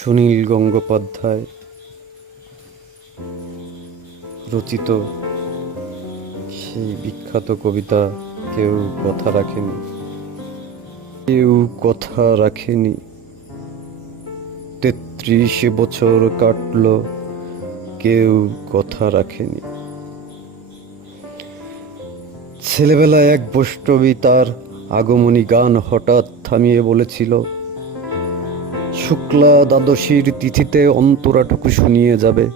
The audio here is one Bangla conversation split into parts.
সুনীল গঙ্গোপাধ্যায় রচিত সেই বিখ্যাত কবিতা কেউ কথা রাখেনি, কেউ কথা রাখেনি। ৩৩ বছর কাটল, কেউ কথা রাখেনি। ছেলেবেলায় এক বৈষ্ণবী তার আগমনী গান হঠাৎ থামিয়ে বলেছিল, শুক্লা দ্বাদশীর তিথিতে অন্তরাটুকু শুনিয়ে যাবে।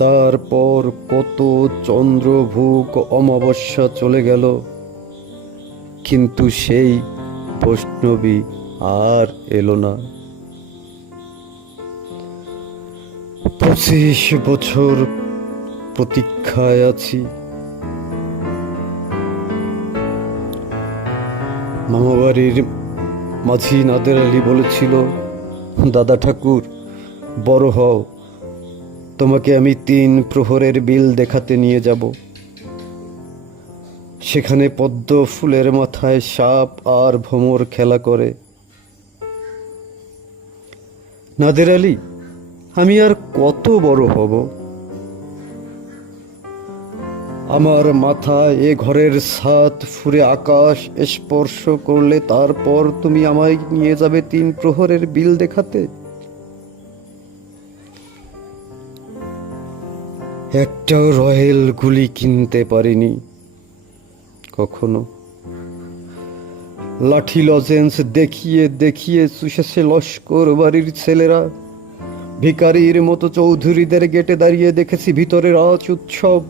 তারপর কত চন্দ্রভূক অমাবস্যা চলে গেল, কিন্তু সেই বৈষ্ণবী আর এলো না। ২৫ বছর প্রতীক্ষায় আছি। মামাবাড়ির মাঝি নাদের আলী বলেছিল, দাদা ঠাকুর বড় হও, তোমাকে আমি ৩ প্রহরের বিল দেখাতে নিয়ে যাব। সেখানে পদ্ম ফুলের মাথায় সাপ আর ভ্রমর খেলা করে। নাদের আলী, আমি আর কত বড় হব? আমার মাথায় এ ঘরের ছাদ ফুরে আকাশ স্পর্শ করলে তারপর তুমি আমায় নিয়ে যাবে ৩ প্রহরের বিল দেখাতে? একটাও রয়েল গুলি কিনতে পারিনি কখনো। লাঠি লজেন্স দেখিয়ে দেখিয়ে চুষেছে লস্কর বাড়ির ছেলেরা। ভিখারির মতো চৌধুরীদের গেটে দাঁড়িয়ে দেখেছি ভিতরের আজ উৎসব।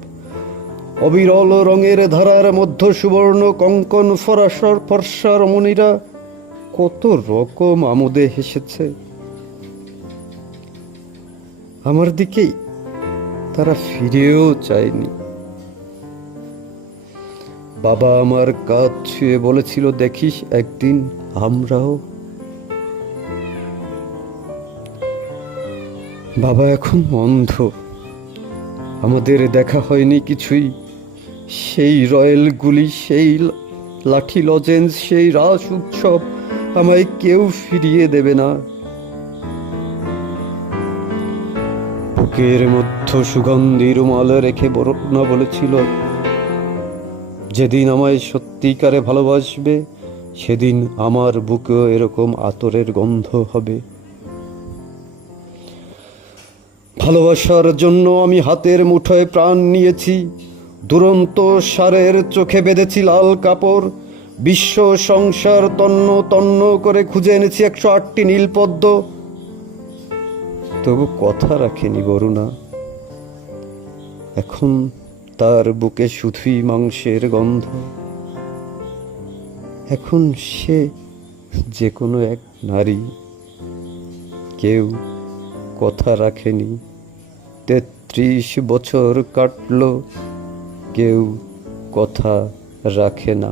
অবিরল রঙের ধারার মধ্য সুবর্ণ কঙ্কন ফর্সা রমণীরা কত রকম আমোদে হেসেছে। আমার দিকেই তারা ফিরেও চায়নি। বাবা আমার কাঁধ ছুঁয়ে বলেছিল, দেখিস একদিন আমরাও। বাবা এখন অন্ধ, আমাদের দেখা হয়নি কিছুই। সেই রয়েল গুলি, সেই লাঠি লজেন্স, সেই রাস উৎসব আমায় কেউ ফিরিয়ে দেবে না। বুকের মধ্য সুগন্ধি রুমাল রেখে বরুণা বলেছিল, যেদিন আমায় সত্যিকারে ভালোবাসবে সেদিন আমার বুকেও এরকম আতরের গন্ধ হবে। ভালোবাসার জন্য আমি হাতের মুঠোয় প্রাণ নিয়েছি। দুরন্ত সারের চোখে বেঁধেছি লাল কাপড়। বিশ্ব সংসার তন্ন তন্ন করে খুঁজে এনেছি ১০৮টি নীলপদ্ম। তবু কথা রাখেনি বরুণা। এখন তার বুকে শুধুই মাংসের গন্ধ। এখন সে যে কোনো এক নারী। কেউ কথা রাখেনি। ৩৩ বছর কাটল, কেউ কথা রাখে না।